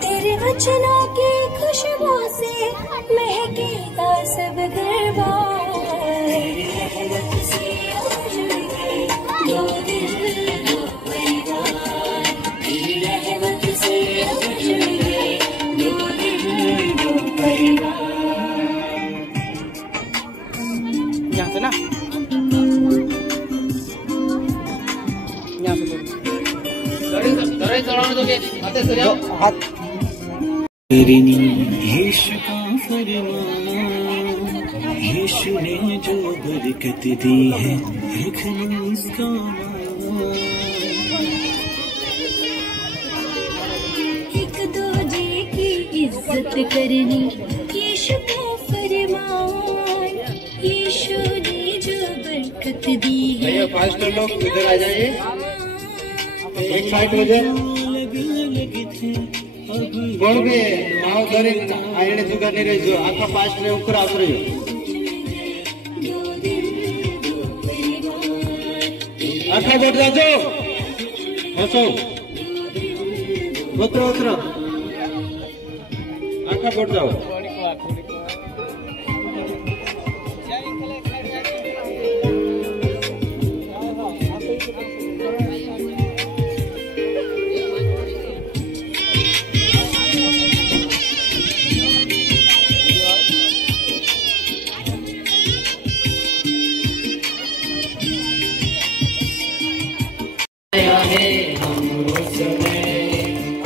तेरे वचनों की खुशबू से महकेगा सब दरबार। रहमत से जुड़ गए दो दिल दो परिवार। तेरी रहमत से जुड़ गए दो दिल दो परिवार। यहाँ से ना, यहाँ से हाथ यीशु का फरमान, यीशु ने जो बरकत दी है रखना उसका मान। एक दूजे की इज्जत करनी यीशु का फरमान। यीशु ने जो बरकत दी है। पास्टर लोग इधर आ जाइए, एक साइड हो जाए। कोण भी नाव धरी आईने जुगार नहीं रही जो आखा पास्ट में ऊपर आप रही हो। आखा बैठ जाओ, हंसो, उतरो उतरो, आखा बैठ जाओ।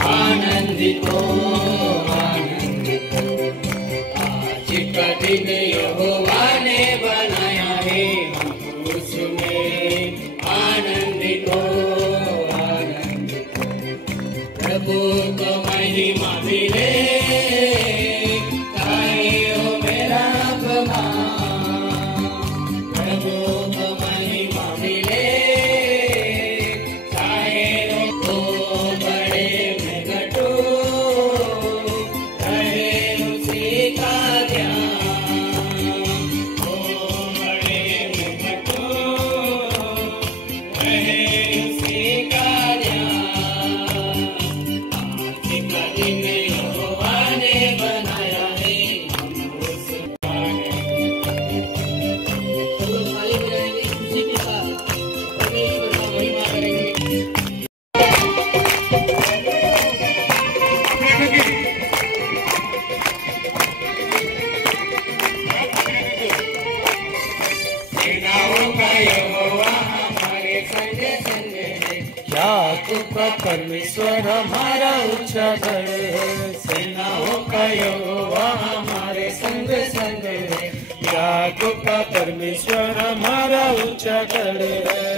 आनंदित आज का दिन यहोवा ने बनाया है, हम उसमें आनंदित प्रभु को महिमा मिले। ताई हो मेरा प्रभु को महिमा मिले। परमेश्वर हमारा ऊंचा गढ़ है, सेनाओं का यहोवा हमारे संग संग है। याकूब का परमेश्वर हमारा ऊंचा गढ़ है।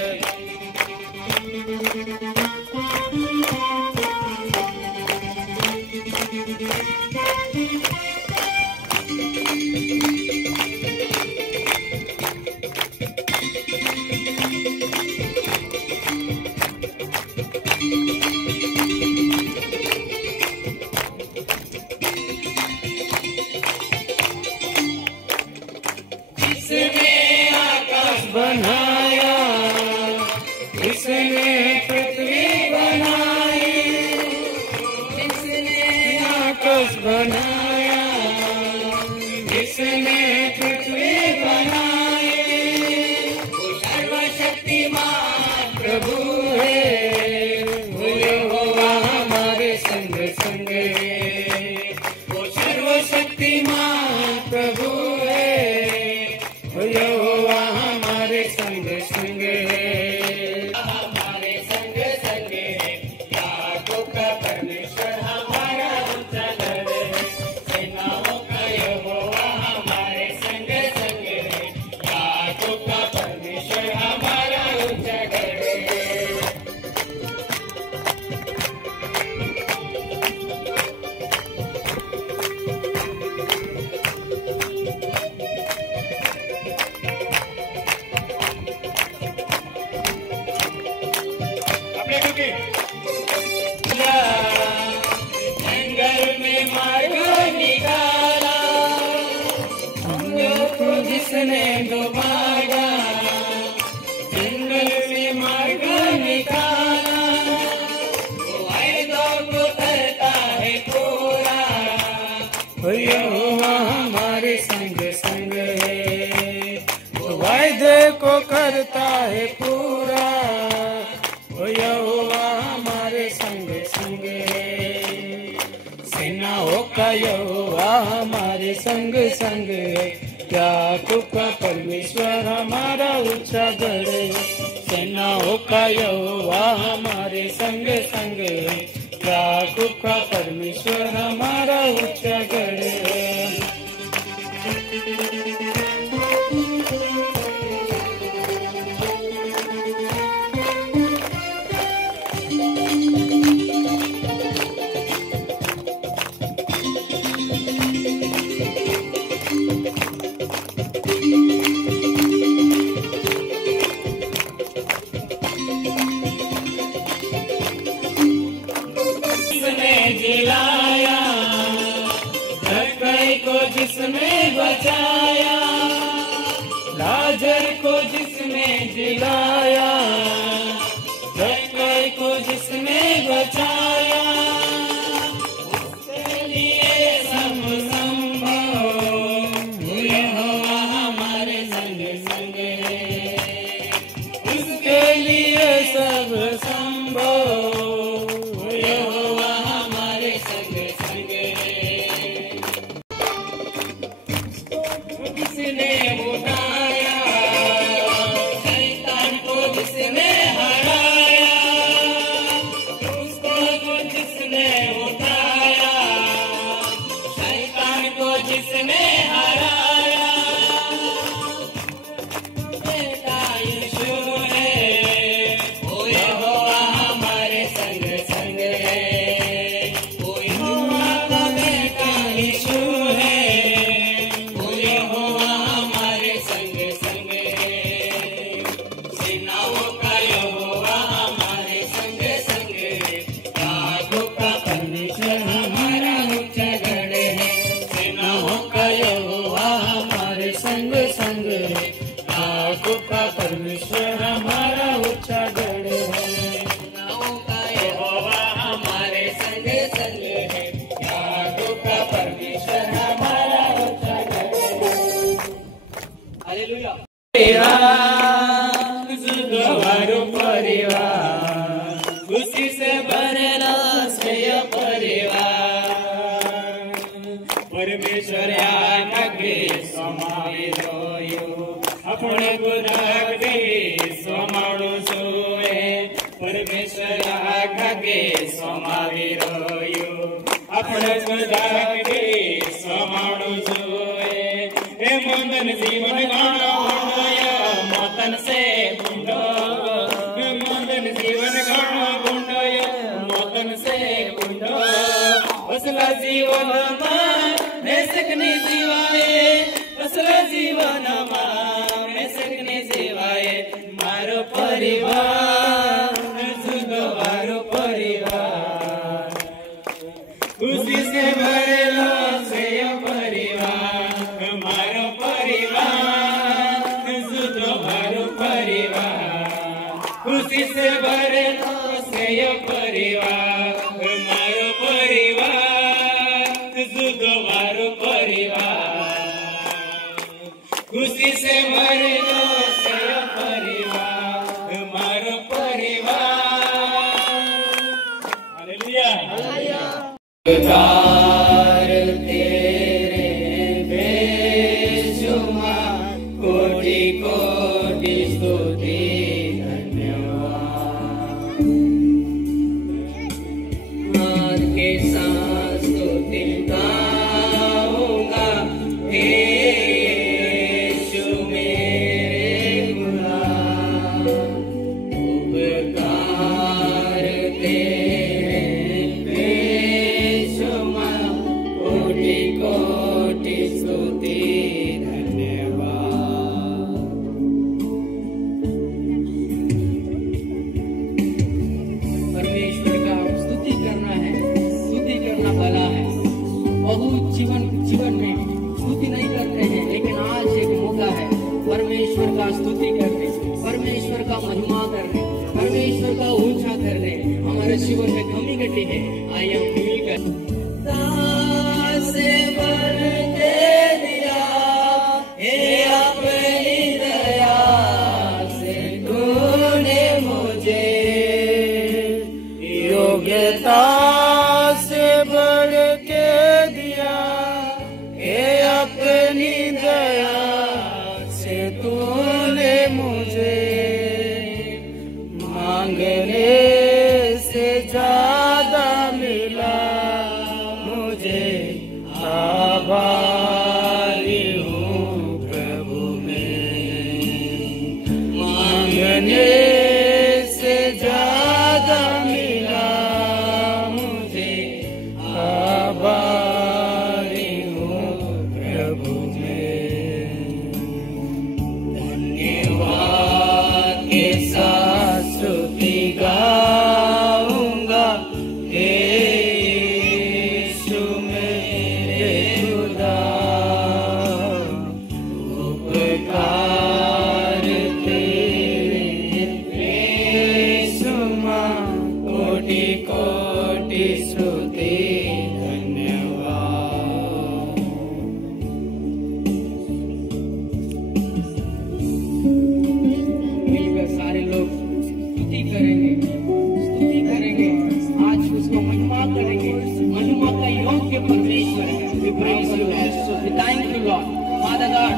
बनाया इसने पृथ्वी बनाई, इसने आकाश बनाया, इसने पृथ्वी बनाई। वो सर्वशक्तिमान प्रभु है, वो यहोवा हमारे संग संग है। वो सर्वशक्तिमान प्रभु है, वो यहोवा हमारे संग संग है। हमारे संग संग है। याकूब का परमेश्वर हमारा ऊंचा गढ़ है, सेनाओं का यहोवा हमारे संग संग है। याकूब का परमेश्वर हमारा ऊंचा गढ़ है। जंगल में मार्ग निकाला, हम लोग को जिसने डुबाया। जंगल में मार्ग निकाला, है पूरा, ओ यहोवा हमारे संग संग है। सेनाओं का यहोवा हमारे संग संग है। याकूब का परमेश्वर हमारा ऊंचा गढ़ है। सेनाओं का यहोवा हमारे संग संग है। याकूब का परमेश्वर हमारा ऊंचा गढ़ है। जिलाया धक्के को जिसने बचाया, लाजर को जिसने जिलाया, धक्के को जिसने बचाया, उसके लिए सब संभव, यहोवा हमारे संग संग है। उसके लिए सब संभव, जिसने उठाया शैतान को, जिसने हराया उसको, जिसने उठाया शैतान को, जिसने हराया बेटा यीशु है। ओ यहोवा हमारे संग संग है। ओ यहोवा का बेटा यीशु है। याकूब का परमेश्वर हमारा ऊंचा गढ़ है। यहोवा हमारे संग संग है। याकूब का परमेश्वर हमारा ऊंचा गढ़ है। हालेलुया। परिवार परिवार खुशी से भरेला स्नेह परिवार, परमेश्वर आगे समाविरोयो अपने गुनाह सोमाड़ो सोए। परमेश्वर आगे समाविरोयो अपने गुनाह सोमाड़ो सोए। हे मंदन जीवन गाना गुंडोया मोतन से गुंडो, मंदन जीवन गाना गुंडोया मोतन से गुंडो। असला जीवन में सकने जीवाए, असला जीवन में सकने जीवाए। मारो परिवार सुधो मारो परिवार, खुशी से भरेलो से परिवार। मारो परिवार सुधो मारो परिवार, खुशी से भरेलो से परिवार। मारो परिवार सुधो मारो परिवार, खुशी से भरेलो से परिवार। मारो परिवार। हालेलुया। उद्धार तेरे बेशुमार, कोटि कोटि स्तुति धन्यवाद। मान के साथ स्तुति गाऊंगा, हे यीशु मेरे गुलाम। उपकार तेरे बेशुमार, कोटि कोटि स्तुति धन्यवाद। परमेश्वर का स्तुति करना है, स्तुति करना भला है। बहुत जीवन में स्तुति नहीं करते हैं, लेकिन आज एक मौका है परमेश्वर का स्तुति करने, परमेश्वर का महिमा करने, परमेश्वर का ऊंचा करने। हमारे जीवन में कमी घटी है, आइए हम मिलकर से भर के दिया, हे अपनी दया से मांगने से ज्यादा मिला मुझे, आभारी हूँ प्रभु में। मांगने से ज्यादा मिला मुझे, आभारी हूँ प्रभु में। धन्यवाद के साथ स्तुति गाऊंगा, हे यीशु मेरे खुदा। उपकार तेरे यीशु कोटि कोटि स्तुति धन्यवाद। मिलकर सारे लोग स्तुति करेंगे, स्तुति करेंगे, आज उसको महिमा करेंगे। महिमा का योग्य परमेश्वर है। We praise you, we thank you Lord, Father God,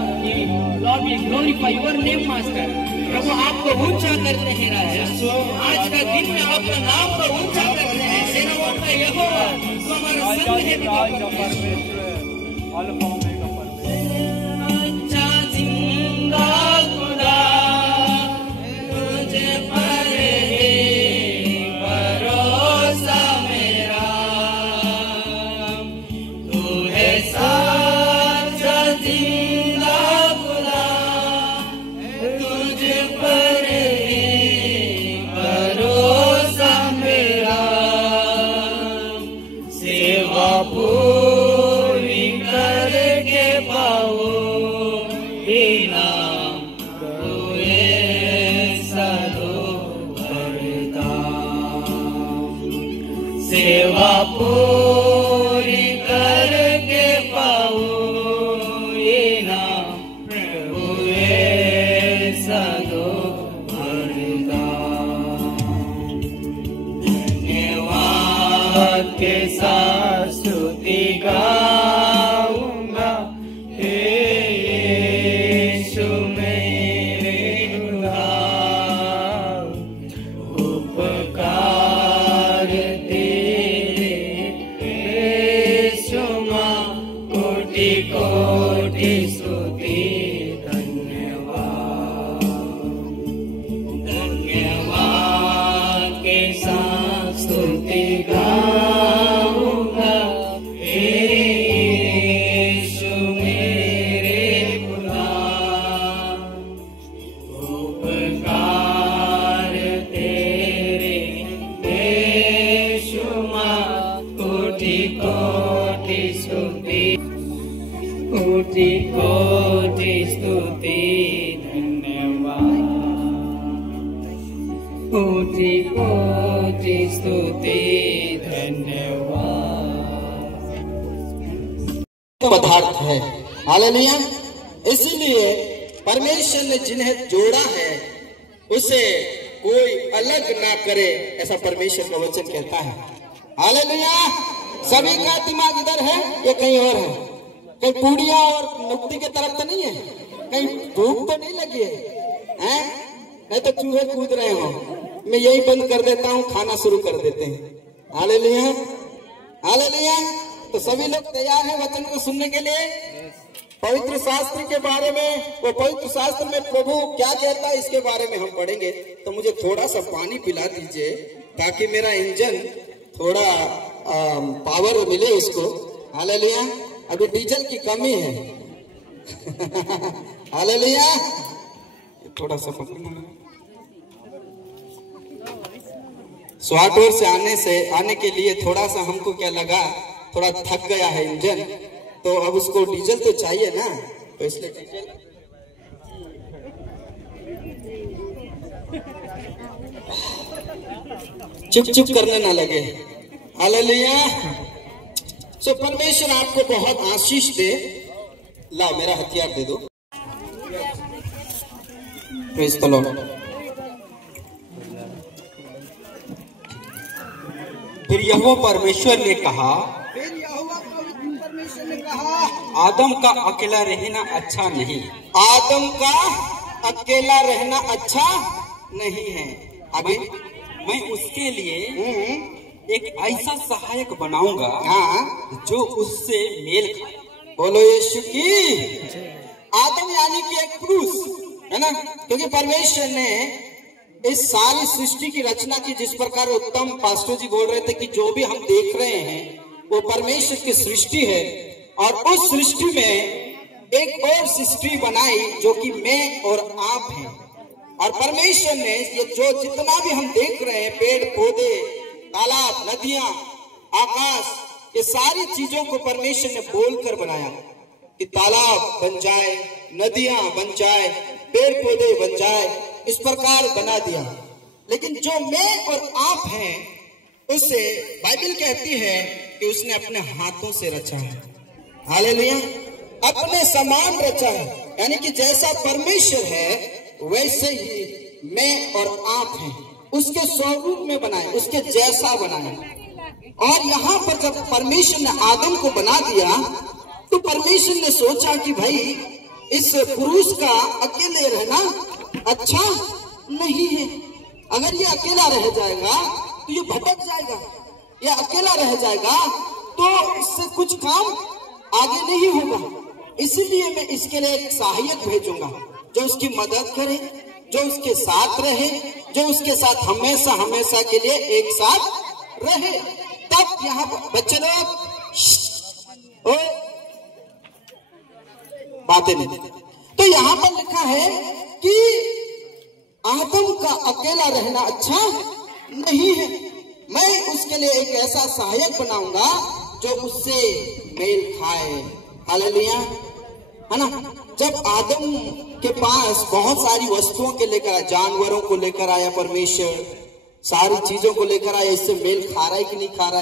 Lord we glorify your name Master। प्रभु आपको ऊंचा करते हैं राजा, आज का दिन में अपना नाम को ऊंचा करते हैं। सेनाओं का यहोवा तो हमारा संग है, अच्छा जिंदा खुदा तुझे पर है भरोसा मेरा। तू है सच्चा जिंदा खुदा तुझे पर है भरोसा मेरा। सेवा पूरी करके पाओ इनाम हुए सदो वरदान। सेवा पूरी करके पाओ इनाम हुए सदो वरदान। धन्यवाद के साथ स्तुति गाऊंगा, हे यीशु मेरे खुदा। उपकार तेरे यीशु कोटि कोटि स्तुति धन्यवाद। धन्यवाद के साथ स्तुति गाऊंगा, हे यीशु मेरे खुदा। उपकार तेरे यीशु कोटि कोटि स्तुति, कोटि कोटि स्तुति धन्यवाद। कोटि कोटि स्तुति धन्यवाद। पदार्थ है, हालेलुया। इसीलिए परमेश्वर ने जिन्हें जोड़ा है उसे कोई अलग ना करे, ऐसा परमेश्वर का वचन कहता है। हालेलुया। सभी का दिमाग इधर है या कहीं और है? कहीं पूड़िया और नुक्ति की तरफ तो नहीं है? कहीं भूख तो नहीं लगी है? नहीं तो चूहे कूद रहे हो। मैं यही बंद कर देता हूँ, खाना शुरू कर देते हैं। Hallelujah, hallelujah. तो सभी लोग तैयार हैं वचन को सुनने के लिए? पवित्र शास्त्र के बारे में, वो पवित्र शास्त्र में प्रभु क्या कहता है इसके बारे में हम पढ़ेंगे। तो मुझे थोड़ा सा पानी पिला दीजिए ताकि मेरा इंजन थोड़ा पावर मिले उसको। हालेलुया। अभी डीजल की कमी है। हालेलुया। थोड़ा सा स्वाटोर से आने के लिए थोड़ा सा हमको क्या लगा, थोड़ा थक गया है इंजन, तो अब उसको डीजल तो चाहिए ना, तो इसलिए डीजल चुप चुप करने ना लगे। हालेलुया। सो परमेश्वर आपको बहुत आशीष दे। ला मेरा हथियार दे दो। Praise the Lord. फिर यहोवा परमेश्वर ने कहा, आदम का अकेला रहना अच्छा नहीं। आदम का अकेला रहना अच्छा नहीं है। आगे मैं उसके लिए एक ऐसा सहायक बनाऊंगा जो उससे मेल खाए। बोलो यीशु की। आदम यानी कि एक पुरुष है ना, क्योंकि परमेश्वर ने इस सारी सृष्टि की रचना की। जिस प्रकार उत्तम पास्टर जी बोल रहे थे कि जो भी हम देख रहे हैं वो परमेश्वर की सृष्टि है, और उस सृष्टि में एक और सृष्टि बनाई जो कि मैं और आप हैं। और परमेश्वर ने ये जो जितना भी हम देख रहे हैं, पेड़ पौधे, तालाब, नदियां, आकाश, ये सारी चीजों को परमेश्वर ने बोलकर बनाया कि तालाब बन जाए, नदियां बन जाए, पेड़ पौधे बन जाए, इस प्रकार बना दिया। लेकिन जो मैं और आप हैं उसे बाइबल कहती है कि उसने अपने हाथों से रचा है। हालेलुया। अपने समान रचा है, यानी कि जैसा परमेश्वर है वैसे ही मैं और आप हैं। उसके स्वरूप में बनाए, उसके जैसा बनाए। और यहाँ पर जब परमेश्वर ने आदम को बना दिया तो परमेश्वर ने सोचा कि भाई इस पुरुष का अकेले रहना अच्छा नहीं है। अगर ये अकेला रह जाएगा तो ये भटक जाएगा, ये अकेला रह जाएगा तो इससे कुछ काम आगे नहीं होगा। इसीलिए मैं इसके लिए एक सहायक भेजूंगा जो उसकी मदद करे, जो उसके साथ रहे, जो उसके साथ हमेशा हमेशा के लिए एक साथ रहे। तब यहाँ पर बच्चे लोग बातें नहीं। तो यहाँ पर लिखा है कि आदम का अकेला रहना अच्छा नहीं है, मैं उसके लिए एक ऐसा सहायक बनाऊंगा जो उससे मेल खाए। हालेलुया, है ना। जब आदम के पास बहुत सारी वस्तुओं के लेकर आया, जानवरों को लेकर आया परमेश्वर, सारी चीजों को लेकर आया, इससे मेल खा रहा है कि नहीं खा रहा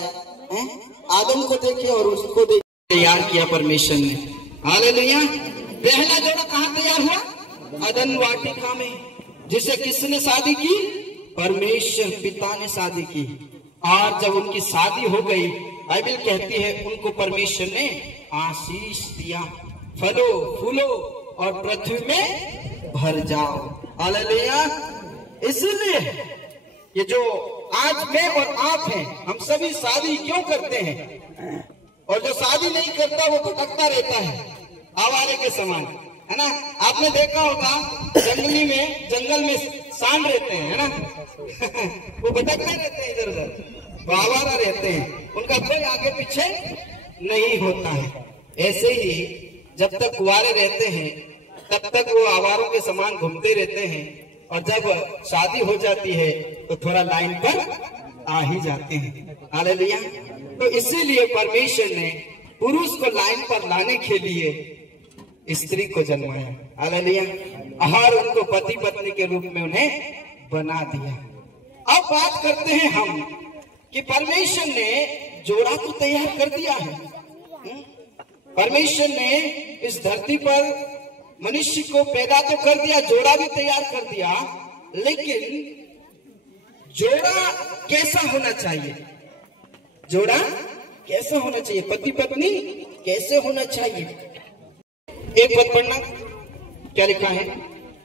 है? आदम को देखे और उसको देखे तैयार किया परमेश्वर ने। हालेलुया। पहला जोड़ा कहाँ तैयार हुआ? अदन वाटिका में, जिसे किसने शादी की? परमेश्वर पिता ने शादी की। और जब उनकी शादी हो गई, बाइबल कहती है उनको परमेश्वर ने आशीष दिया, फलो फूलो और पृथ्वी में भर जाओ। हालेलुया। इसलिए ये जो आज मैं और आप हैं, हम सभी शादी क्यों करते हैं? और जो शादी नहीं करता वो भटकता रहता है आवारे के समान, है ना। आपने देखा होगा जंगल में सांड रहते हैं, है ना। वो भटकते रहते हैं इधर उधर, वो आवारा रहते हैं, उनका कोई आगे पीछे नहीं होता है। ऐसे ही जब तक कुंवारे रहते हैं तब तक वो आवारों के समान घूमते रहते हैं, और जब शादी हो जाती है तो थोड़ा लाइन पर आ ही जाते हैं। हालेलुया। तो इसीलिए परमेश्वर ने पुरुष को लाइन पर लाने के लिए स्त्री को जन्माया। हालेलुया। और उनको पति पत्नी के रूप में उन्हें बना दिया। अब बात करते हैं हम कि परमेश्वर ने जोड़ा तो तैयार कर दिया है। परमेश्वर ने इस धरती पर मनुष्य को पैदा तो कर दिया, जोड़ा भी तैयार कर दिया, लेकिन जोड़ा कैसा होना चाहिए? जोड़ा कैसा होना चाहिए? पति पत्नी कैसे होना चाहिए? एक बात पढ़ना, क्या लिखा है?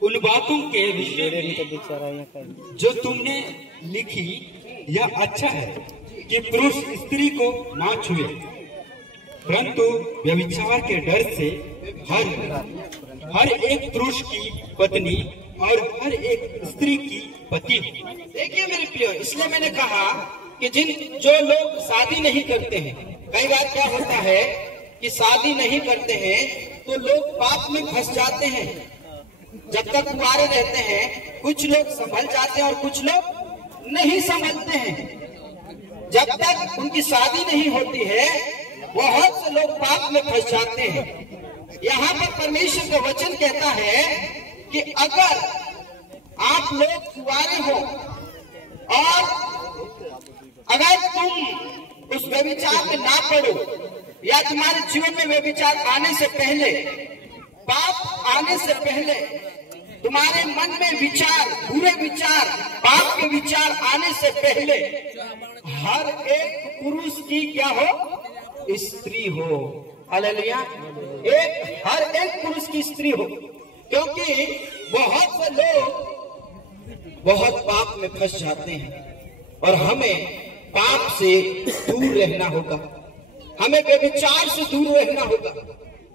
उन बातों के विषय में जो तुमने लिखी यह अच्छा है कि पुरुष स्त्री को ना छुए, परंतु व्यभिचार के डर से हर एक पुरुष की पत्नी और हर एक स्त्री की पति। देखिए मेरे प्रिय, इसलिए मैंने कहा कि जो लोग शादी नहीं करते हैं, कई बार क्या होता है कि शादी नहीं करते हैं तो लोग पाप में फंस जाते हैं। जब तक कुंवारे रहते हैं कुछ लोग संभल जाते हैं और कुछ लोग नहीं संभलते हैं। जब तक उनकी शादी नहीं होती है बहुत से लोग पाप में फंस जाते हैं। यहाँ पर परमेश्वर का वचन कहता है कि अगर आप लोग कुंवारे हो और अगर तुम उस व्यभिचार में ना पड़ो, या तुम्हारे जीवन में व्यभिचार आने से पहले, पाप आने से पहले तुम्हारे मन में विचार, बुरे विचार, पाप के विचार आने से पहले हर एक पुरुष की क्या हो? स्त्री हो। हालेलुया। हर एक पुरुष की स्त्री हो, क्योंकि बहुत से लोग बहुत पाप में फंस जाते हैं। और हमें पाप से दूर रहना होगा, हमें व्यभिचार से दूर रहना होगा।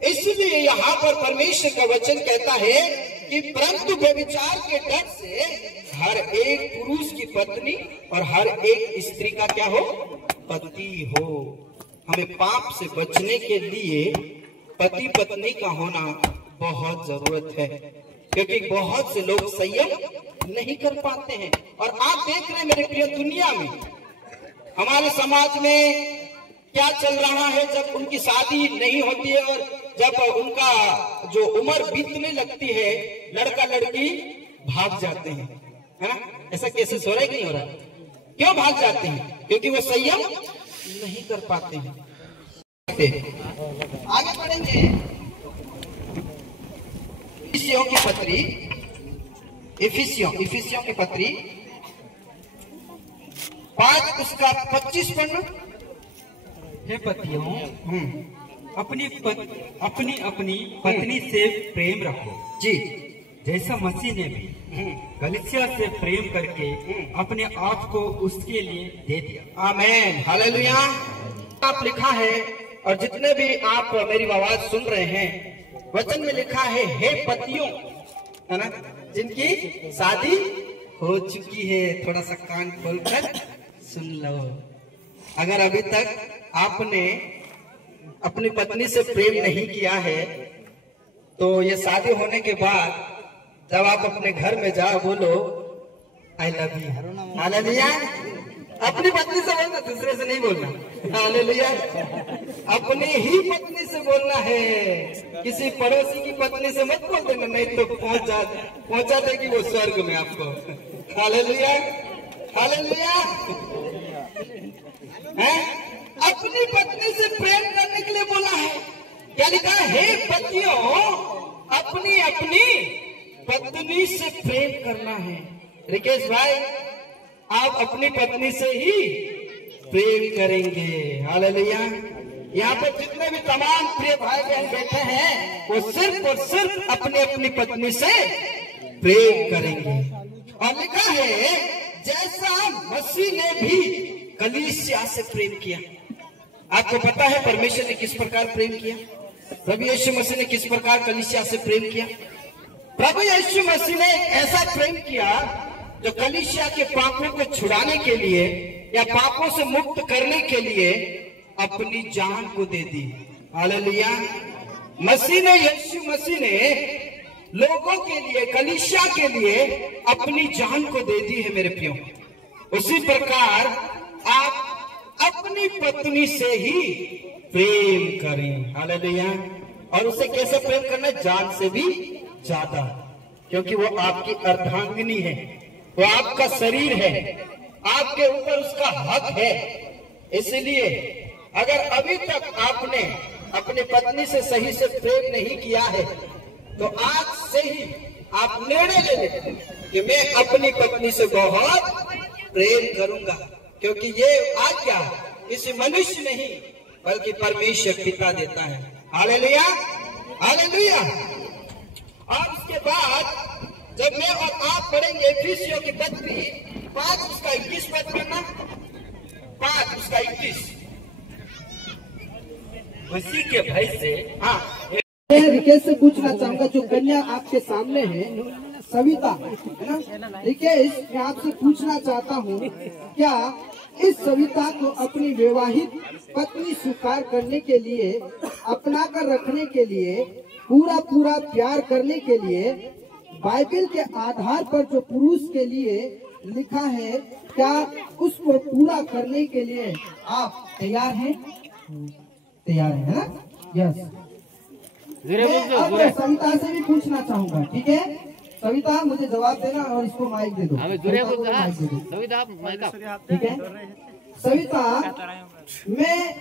इसलिए यहाँ पर परमेश्वर का वचन कहता है कि परंतु व्यभिचार के डर से हर एक पुरुष की पत्नी और हर एक स्त्री का क्या हो, पति हो। हमें पाप से बचने के लिए पति पत्नी का होना बहुत जरूरत है, क्योंकि बहुत से लोग संयम नहीं कर पाते हैं। और आप देख रहे हैं मेरे प्रिय, दुनिया में हमारे समाज में क्या चल रहा है। जब उनकी शादी नहीं होती है और जब उनका जो उम्र बीतने लगती है, लड़का लड़की भाग जाते हैं, है ना? ऐसा केसेस हो रहा है कि नहीं हो रहा? क्यों भाग जाते हैं? क्योंकि वो संयम नहीं कर पाते हैं। आगे बढ़ेंगे। इफिसियों की पत्री, इफिसियों की पत्री 5 उसका 25 पढ़ना। हे पतियों, अपनी पत्नी से प्रेम रखो जी, जैसा मसीह ने भी कलीसिया से प्रेम करके अपने आप को उसके लिए दे दिया। आमेन, हालेलुया। आप लिखा है, और जितने भी आप मेरी आवाज सुन रहे हैं, वचन में लिखा है, हे पतियों, है ना, जिनकी शादी हो चुकी है, थोड़ा सा कान खोलकर सुन लो। अगर अभी तक आपने अपनी पत्नी से प्रेम नहीं किया है, तो ये शादी होने के बाद जब आप अपने घर में जाओ, बोलो आई लव यू, हालेलुया। अपनी पत्नी से बोलना, दूसरे से नहीं बोलना, हालेलुया। अपनी ही पत्नी से बोलना है, किसी पड़ोसी की पत्नी से मत बोल देना, नहीं तो पहुंचा देगी वो स्वर्ग में आपको। Hallelujah, hallelujah. अपनी पत्नी से प्रेम करने के लिए बोला है। क्या लिखा है? हे पतियों, अपनी पत्नी से प्रेम करना है। रिकेश भाई, आप अपनी पत्नी से ही प्रेम करेंगे। हालेलुया। यहाँ पर जितने भी तमाम प्रिय भाई बहन बैठे हैं, वो सिर्फ और सिर्फ अपनी पत्नी से प्रेम करेंगे। और लिखा है, जैसा मसीह ने भी कलीसिया से प्रेम किया। आपको पता है परमेश्वर ने किस प्रकार प्रेम किया? प्रभु यीशु मसीह ने किस प्रकार कलीसिया से प्रेम किया? प्रभु यीशु मसीह ने ऐसा प्रेम किया जो कलीसिया के पापों को छुड़ाने के लिए या पापों से मुक्त करने के लिए अपनी जान को दे दी। हालेलुया। यीशु मसीह ने लोगों के लिए, कलीसिया के लिए अपनी जान को दे दी है मेरे प्रियो। उसी प्रकार आप अपनी पत्नी से ही प्रेम करें। हालेलुया। और उसे कैसे प्रेम करना? जान से भी ज्यादा, क्योंकि वो आपकी अर्धांगिनी है, वो आपका शरीर है, आपके ऊपर उसका हक है। इसलिए अगर अभी तक आपने अपनी पत्नी से सही से प्रेम नहीं किया है, तो आज से ही आप निर्णय ले लें कि मैं अपनी पत्नी से बहुत प्रेम करूंगा, क्योंकि ये आज्ञा किसी मनुष्य नहीं बल्कि परमेश्वर पिता देता है। Hallelujah, hallelujah. और उसके बाद जब मैं और आप पढ़ेंगे इफिसियों की पत्री 5 उसका 21 पद पढ़ना, 5 उसका 21। उसी के भय से, हाँ, रिकेश से पूछना चाहूंगा, जो कन्या आपके सामने है सविता, है ना? रिकेश, मैं आपसे पूछना चाहता हूँ, क्या इस सविता को अपनी विवाहित पत्नी स्वीकार करने के लिए, अपना कर रखने के लिए, पूरा प्यार करने के लिए बाइबल के आधार पर जो पुरुष के लिए लिखा है, क्या उसको पूरा करने के लिए आप तैयार हैं? तैयार है ना? यस। मैं अब सविता से भी पूछना चाहूंगा, ठीक है? सविता, मुझे जवाब देना और इसको माइक दे दो। ठीक है सविता, मैं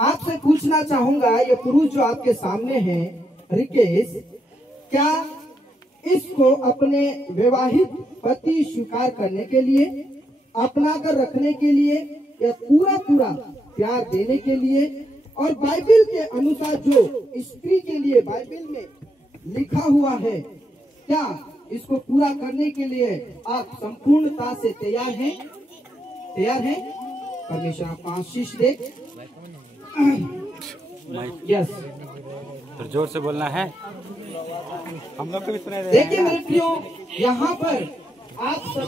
आपसे पूछना चाहूंगा, ये पुरुष जो आपके सामने है रिकेश, क्या इसको अपने विवाहित पति स्वीकार करने के लिए, अपना कर रखने के लिए, या पूरा प्यार देने के लिए, और बाइबल के अनुसार जो स्त्री के लिए बाइबल में लिखा हुआ है, क्या इसको पूरा करने के लिए आप संपूर्णता से तैयार हैं? तैयार है? परमेश्वर आपको आशीष दे। यस, तो जोर से बोलना है, हम लोग को भी सुनाई दे। देखिए मेरे प्रियो, यहाँ पर आप सब